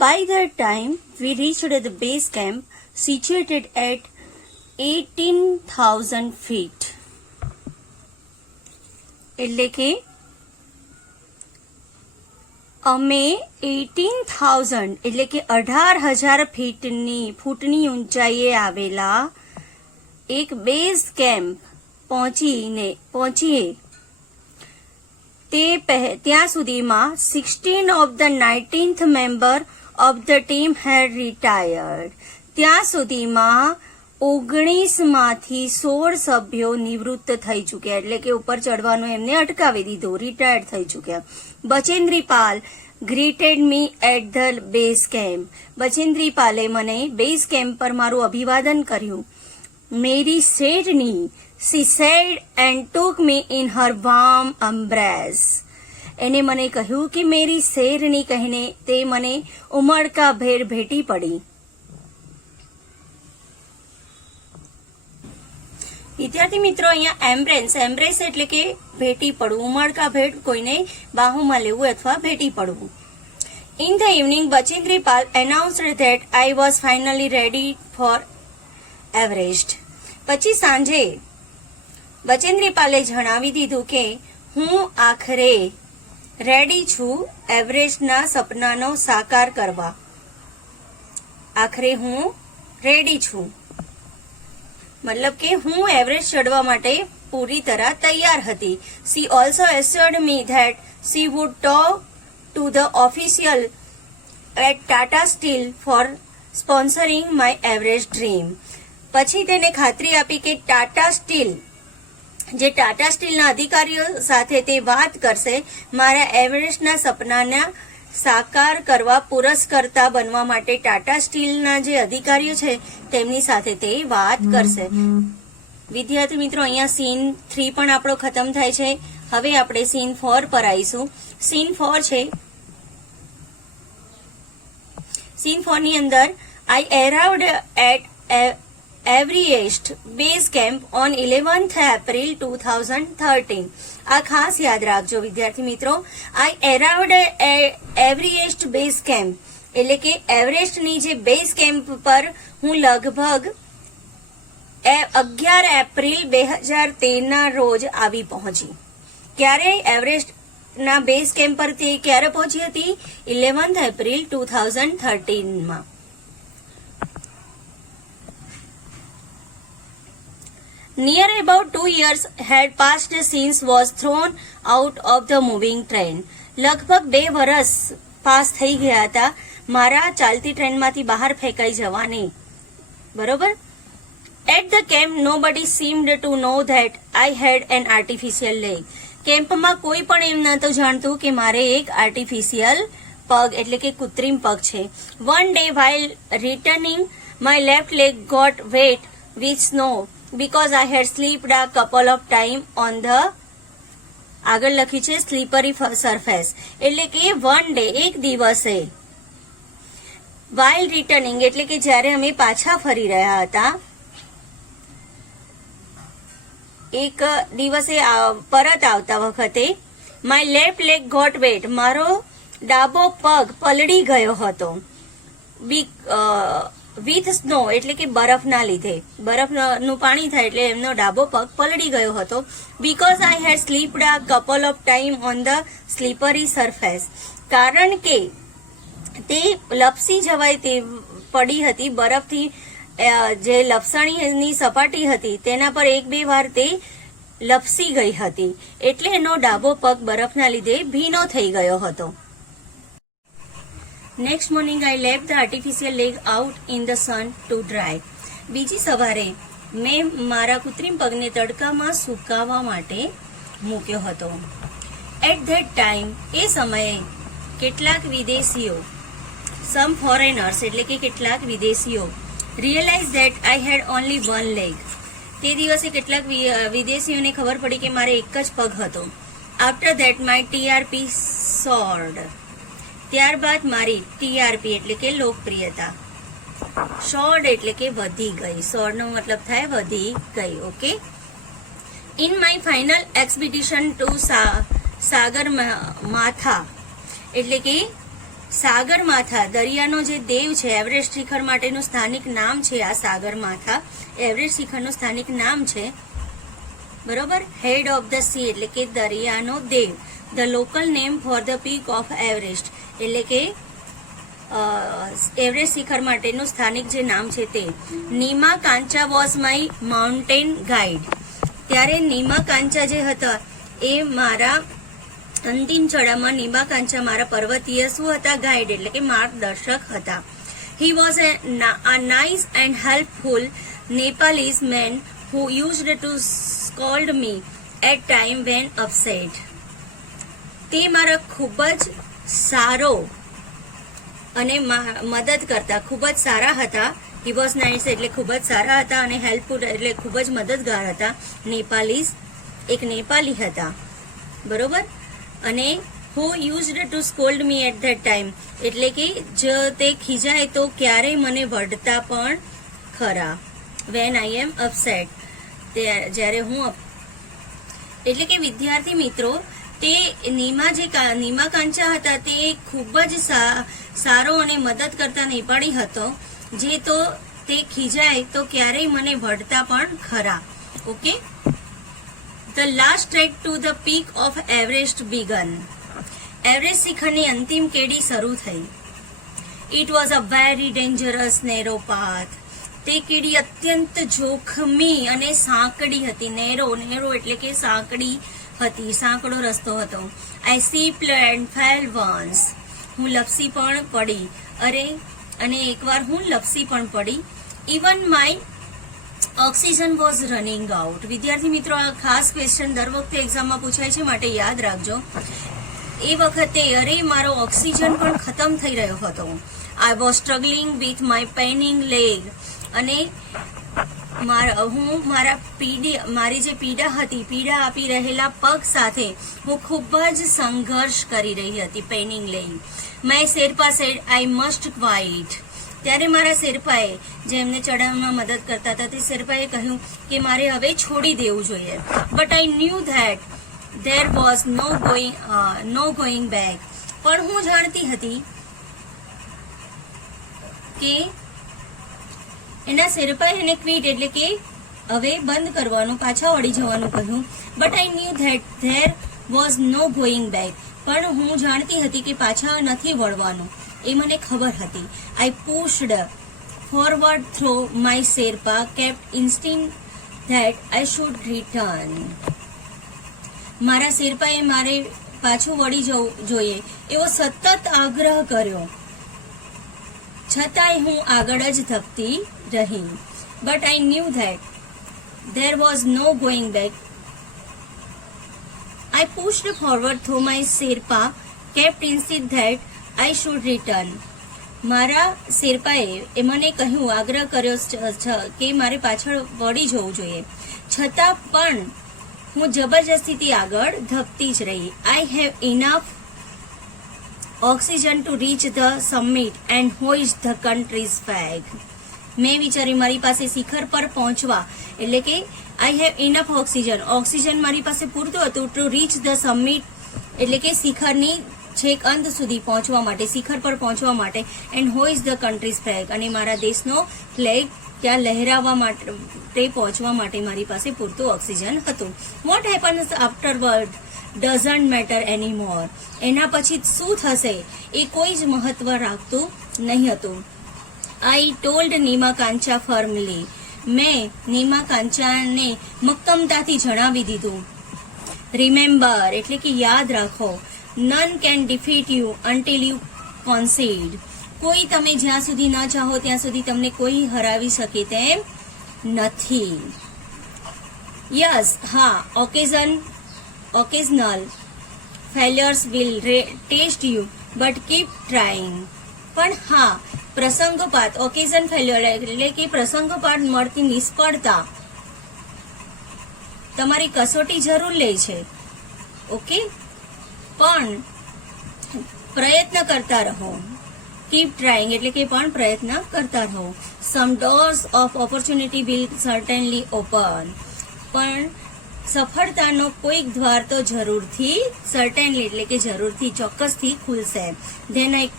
By that time, we reached the base camp situated at 18,000 feet. એટલે કે અમે 18,000 એટલે કે 18,000 ફૂટની ઊંચાઈએ આવેલા એક બેઝ કેમ્પ પહોંચીએ ત્યાં સુધીમાં 16 of the 19th member of the team had retired. ત્યાં સુધીમાં 19માંથી 16 સભ્યો નિવૃત્ત થઈ ચૂક્યા એટલે કે ઉપર ચડવાનું એમને અટકાવી દીધું, રિટાયર્ડ થઈ ચૂક્યા. Bachendri Pal greeted me at the base camp. Bachendri પાલે મને બેઝ કેમ્પ પર મારું અભિવાદન કર્યું. મેરી શેરની she said and took me in her warm embrace. એને મને કહ્યું કે મેરી શેરની કહીને તે મને ઉમળકાભેર ભેટી પડી. વિદ્યાર્થી મિત્રો, અહીંયા એમ્બ્રેસ એટલે કે ભેટી પડવું, ઉમળકાભેર કોઈને બાહુમાં લેવું અથવા ભેટી પડવું. In the evening, Bachindri Pal announced that I was finally ready for Everest. પછી સાંજે બચેન્દ્રી પાલે જણાવી દીધું કે હું આખરે રેડી છું એવરેસ્ટના સપનાનો સાકાર કરવા. આખરે હું રેડી છું મતલબ કે હું એવરેસ્ટ ચડવા માટે પૂરી તરહ તૈયાર હતી. She also assured me that she would talk to the official at Tata Steel for sponsoring my Everest dream. પછી તેને ખાતરી આપી કે ટાટા સ્ટીલના અધિકારીઓ સાથે તે વાત કરશે મારા એવરેસ્ટના સપનાના સાકાર કરવા, પુરસ્કર્તા બનવા માટે ટાટા સ્ટીલના જે અધિકારીઓ છે તેમની સાથે તે વાત કરશે. વિદ્યાર્થી મિત્રો, અહીંયા સીન 3 પણ આપણો ખતમ થાય છે. હવે આપણે સીન 4 પર આવીશું. સીન 4 છે, સીન 4 ની અંદર I arrived at Everest Base Camp on 11th April 2013. આ ખાસ યાદ રાખજો વિદ્યાર્થી મિત્રો. I arrived at Everest Base Camp એટલે કે એવરેસ્ટની જે બેઝ કેમ્પ પર હું લગભગ 11 એપ્રિલ 2013 ના રોજ આવી પહોંચી. ક્યારે એવરેસ્ટના બેઝ કેમ્પ પર તે ક્યારે પહોંચી હતી? 11th એપ્રિલ 2013 માં. Near about 2 years had passed since was thrown out of the moving train. લગભગ 2 વર્ષ પાસ થઈ ગયા હતા મારા ચાલતી ટ્રેનમાંથી બહાર ફેંકાઈ જવાની. બરોબર. At the camp nobody seemed to know that I had an artificial leg. કેમ્પમાં કોઈ પણ એમ નહોતું જાણતું કે મારે એક આર્ટિફિશિયલ પગ એટલે કે કૃત્રિમ પગ છે. One day while returning my left leg got wet with snow because I had slipped a couple of times on the આગળ લખી છે સ્લીપરી સરફેસ એટલે કે વન ડે એક દિવસે while returning એટલે કે જ્યારે અમે પાછા ફરી રહ્યા હતા એક દિવસે પરત આવતા વખતે my left leg got wet મારો ડાબો પગ પલળી ગયો હતો વિથ સ્નો એટલે કે બરફના લીધે બરફનું પાણી થાય એટલે એમનો ડાબો પગ પલળી ગયો હતો. Because I had slipped a couple of time on the slippery surface કારણ કે તે લપસી જવાય તે પડી હતી બરફથી જે લપસણીની સપાટી હતી તેના પર 1-2 વાર તે લપસી ગઈ હતી એટલે એનો ડાબો પગ બરફના લીધે ભીનો થઈ ગયો હતો. Next morning I left the artificial leg out in the sun to dry. બીજી સવારે મેં મારા કૃત્રિમ પગને તડકામાં સુકાવવા માટે મૂક્યો હતો. At that time એ સમયે કેટલાક વિદેશીઓ some foreigners એટલે કે કેટલાક વિદેશીઓ realized that I had only one leg. તે દિવસે કેટલાક વિદેશીઓને ખબર પડી કે મારે એક જ પગ હતો. After that my TRP soared. ત્યારબાદ મારી ટીઆરપી એટલે કે લોકપ્રિયતા સોર્ડ એટલે કે વધી ગઈ. સોર્ડનો મતલબ થાય વધી ગઈ. Okay. In my final expedition to Sagarmatha એટલે કે સાગરમાથા દરિયાનો જે દેવ છે, એવરેસ્ટ શિખર માટેનું સ્થાનિક નામ છે આ સાગરમાથા, એવરેસ્ટ શિખરનું સ્થાનિક નામ છે, બરોબર. હેડ ઓફ ધ સી એટલે કે દરિયાનો દેવ. The local name for the peak of Everest એટલે કે એવરેસ્ટ શિખર માટેનું સ્થાનિક જે નામ છે તે. Nima Kancha was my mountain guide. ત્યારે નીમા કાંચા જે હતા એ મારા અંતિમ ચડાવમાં નીમા કાંચા મારા પર્વતીય શું હતા? ગાઈડ એટલે કે માર્ગદર્શક હતા. He was a nice and helpful Nepalese man who used to scold me at time when upset. તે મારા ખૂબ જ સારો અને મદદ કરતા, ખૂબ જ સારા હતા. હી વોઝ નાઇસ એટલે ખૂબ જ સારા હતા અને હેલ્પફુલ એટલે ખૂબ જ મદદગાર હતા. નેપાલીઝ એક નેપાલી હતા, બરોબર. અને who used to scold me at that time એટલે કે જો તે ખીજાય તો ક્યારેય મને વઢતા પણ ખરા. વેન આઈ એમ અપસેટ જ્યારે હું એટલે કે વિદ્યાર્થી મિત્રો, તે નીમા કાંચા હતા તે ખૂબ જ સારો અને મદદ કરતા નેપાળી હતો, જે તો તે ખીજાય તો ક્યારેય મને વઢતા પણ ખરા. Okay. The last trek to the peak of Everest began. Everest શિખરની અંતિમ કેડી શરૂ થઈ. It was a very dangerous narrow path. તે કેડી અત્યંત જોખમી અને સાંકડી હતી. નેરો એટલે કે સાંકડી હતી, સાંકડો રસ્તો હતો. I slipped and fell once. હું લપસી પણ પડી. અને એકવાર હું લપસી પણ પડી. Even my oxygen was running out. વિદ્યાર્થી મિત્રો, આ ખાસ ક્વેશ્ચન દર વખતે એક્ઝામમાં પૂછાય છે, માટે યાદ રાખજો. એ વખતે મારો ઓક્સિજન પણ ખતમ થઈ રહ્યો હતો. I was struggling with my paining leg. અને હું મારી જે પીડા હતી, પીડા આપી રહેલા પગ સાથે હું ખૂબ જ સંઘર્ષ કરી રહી હતી. Paining leg. My Sherpa said I must quit. ત્યારે મારા શેરપાએ, જે એમને ચડાવવામાં મદદ કરતા હતા, તે શેરપાએ કહ્યું કે મારે હવે છોડી દેવું જોઈએ. But I knew that there was no going back. પણ હું જાણતી હતી કે એના શેરપાએ એને ક્વિટ એટલે કે હવે બંધ કરવાનું, પાછા વળી જવાનું કહ્યું. But I knew that there was no going back. પણ હું જાણતી હતી કે પાછા નથી વળવાનું, એ મને ખબર હતી. I pushed forward through my Sherpa kept instinct that I should return. મારા શેરપાએ મારે પાછું વળી જવું જોઈએ એવો સતત આગ્રહ કર્યો, છતાંય હું આગળ જ ધપતી રહી. But I knew that there was no going back. I pushed forward through my Sherpa kept instinct that I should return. મારા શેરપાએ મને કહ્યું, આગ્રહ કર્યો કે મારે પાછળ વળી જવું જોઈએ, છતાં પણ હું જબરજસ્તીથી આગળ ધપતી જ રહી. I have enough oxygen to reach the summit and હોઇસ્ટ the countries flag. મેં વિચાર્યું મારી પાસે શિખર પર પહોંચવા એટલે કે આઈ હેવ ઇનફ ઓક્સિજન મારી પાસે પૂરતું હતું ટુ રીચ ધ સમિટ એટલે કે શિખરની છેક અંત સુધી પહોંચવા માટે, શિખર પર પહોંચવા માટે. એન્ડ હોઇઝ ધ કન્ટ્રીઝ ફ્લેગ અને મારા દેશનો ફ્લેગ ત્યાં લહેરાવવા માટે પહોંચવા માટે મારી પાસે પૂરતું ઓક્સિજન હતું. What happens afterward doesn't matter any more. એના પછી શું થશે એ કોઈ જ મહત્વ રાખતું નહીં હતું. I told Nima Kancha firmly. મેં નીમા કાંચાને મક્કમતાથી જણાવી દીધું. રિમેમ્બર એટલે કે યાદ રાખો. None can defeat you until you concede. કોઈ તમે જ્યાં સુધી ન ચાહો ત્યાં સુધી તમને કોઈ હરાવી શકે તેમ નથી. યસ, હા, occasional failures will test you but keep trying. પણ હા, પ્રસંગોપાત ઓકેઝન ફેલ્યોર એટલે કે પ્રસંગોપાત મળતી નિષ્ફળતા તમારી કસોટી જરૂર લે છે. ઓકે, પણ પ્રયત્ન કરતા રહો. કીપ ટ્રાઇંગ એટલે કે પણ પ્રયત્ન કરતા રહો. Some doors of opportunity will certainly open. પણ સફળતાનો કોઈક દ્વાર તો જરૂરથી, સર્ટેનલી એટલે કે જરૂરથી, ચોક્કસથી ખુલશે. Than I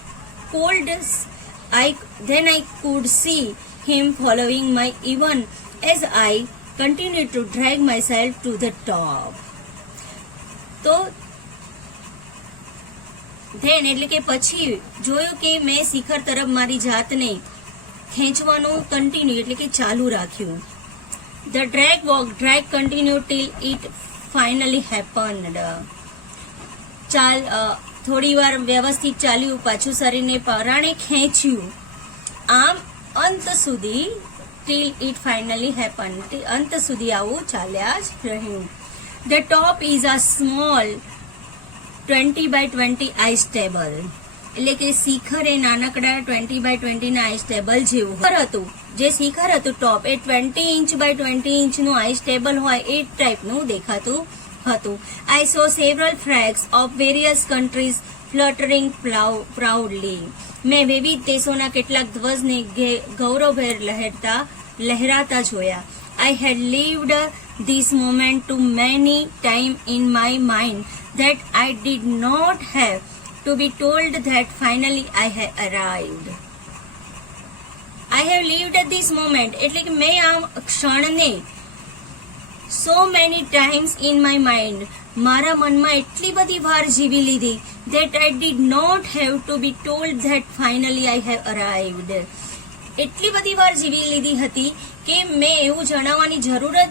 I could see him following my even as I continued to drag myself to the top. તો ધેન એટલે કે પછી જોયું કે મેં શિખર તરફ મારી જાતને ખેંચવાનું કન્ટિન્યુ એટલે કે ચાલુ રાખ્યું. The drag continued till it finally happened. થોડી વાર વ્યવસ્થિત ચાલ્યું, પાછું શરીરને પરાણે ખેંચ્યું, આમ અંત સુધી till it finally happened. અંત સુધી આવું ચાલ્યા જ રહ્યું. The top is a small 20 by 20 ice table. એટલે કે શિખર એ નાનકડા 20 by 20 ના આઈસ ટેબલ જેવું હતું. જે શિખર હતું ટોપ એ 20 ઇંચ બાય 20 ઇંચનું આઈસ ટેબલ હોય એ ટાઈપનું દેખાતું હતું. I saw several flags of various countries fluttering proudly. મેં વિવિધ દેશોના કેટલાક ધ્વજને ગૌરવભેર લહેરાતા જોયા. I had lived this moment too many times in my mind that I did not have to be told that finally I had arrived. I have lived this moment એટલે કે મેં આ ક્ષણને so many times in my mind મારા મનમાં એટલી બધી વાર જીવી લીધી that I did not have to be told that finally I have arrived. એટલી બધી વાર જીવી લીધી હતી કે મેં એવું જણાવવાની જરૂર જ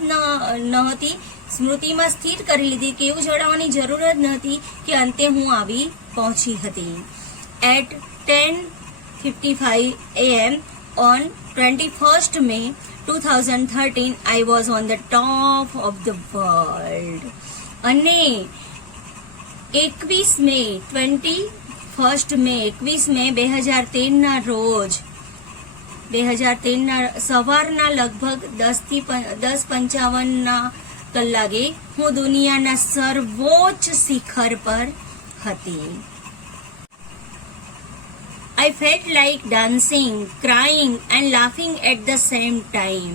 ન હતી, સ્મૃતિમાં સ્થિર કરી લીધી કે એવું જણાવવાની જરૂર જ નહોતી કે અંતે હું આવી પહોંચી હતી. At 10:55 AM on 21st May 2013 I was on the top of the world. અને 21 મે 2013 ના રોજ 2013 સવારના લગભગ 10:55 કલાકે હું દુનિયાના સર્વોચ્ચ શિખર પર હતી. I felt like dancing, crying and laughing at the same time.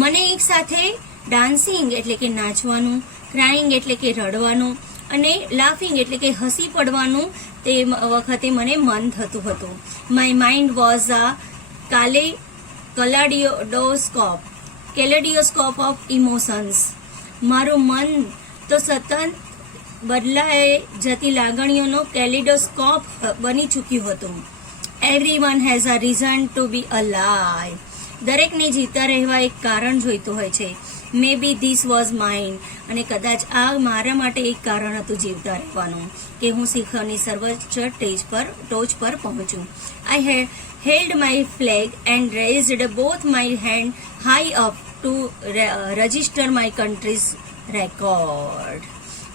મને એક સાથે ડાન્સિંગ એટલે કે નાચવાનું, ક્રાઇંગ એટલે કે રડવાનું અને લાફિંગ એટલે કે હસી પડવાનું તે વખતે મને મન થતું હતું. My mind was a kaleidoscope of emotions. મારું મન તો સતત બદલાઈ જતી લાગણીઓનો કેલિડોસ્કોપ બની ચૂક્યું હતું. Everyone has a reason to be alive. દરેકને જીવતા રહેવા એક કારણ જોઈતું હોય છે. Maybe this was mine. અને કદાચ આ મારા માટે એક કારણ હતું જીવતા રહેવાનું કે હું શિખરની સર્વોચ્ચ ટોચ પર પહોંચું. I had held my flag and raised both my hand high up to register my country's record.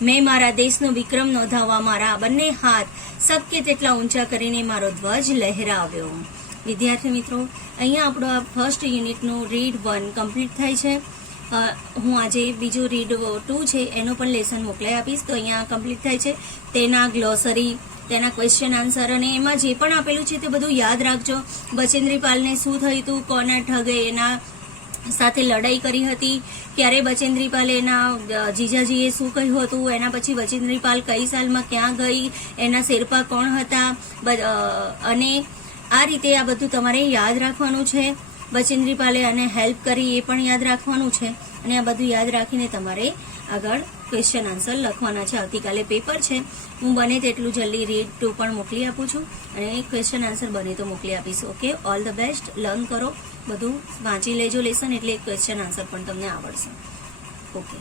મેં મારા દેશનો વિક્રમ નોંધાવવા મારા બંને હાથ શક્ય તેટલા ઊંચા કરીને મારો ધ્વજ લહેરાવ્યો. વિદ્યાર્થી મિત્રો, અહીંયા આપણો આ ફર્સ્ટ યુનિટનું રીડ 1 કમ્પ્લીટ થાય છે. હું આજે બીજું રીડ 2 છે એનો પણ લેસન મોકલાઈ આપીશ. તો અહીંયા કમ્પ્લીટ થાય છે. તેના ગ્લોસરી, તેના ક્વેશ્ચન આન્સર અને એમાં જે પણ આપેલું છે તે બધું યાદ રાખજો. બચેન્દ્રીપાલને શું થયું હતું, કોના ઠગે એના સાથે લડાઈ કરી હતી, ક્યારે બચેન્દ્રીપાલે એના જીજાજીએ શું કહ્યું હતું, એના પછી બચેન્દ્રીપાલ કઈ સાલમાં ક્યાં ગઈ, એના શેરપા કોણ હતા, અને આ રીતે આ બધું તમારે યાદ રાખવાનું છે. બચેન્દ્રીપાલે આને હેલ્પ કરી એ પણ યાદ રાખવાનું છે અને આ બધું યાદ રાખીને તમારે આગળ ક્વેશ્ચન આન્સર લખવાના છે. આવતીકાલે પેપર છે. હું બને તેટલું જલ્દી રીડ 2 પણ મોકલી આપું છું અને ક્વેશ્ચન આન્સર બને તો મોકલી આપીશ. Okay, all the best. Learn કરો, બધું વાંચી લેજો લેસન, એટલે ક્વેશ્ચન આન્સર પણ તમને આવડશે. ઓકે.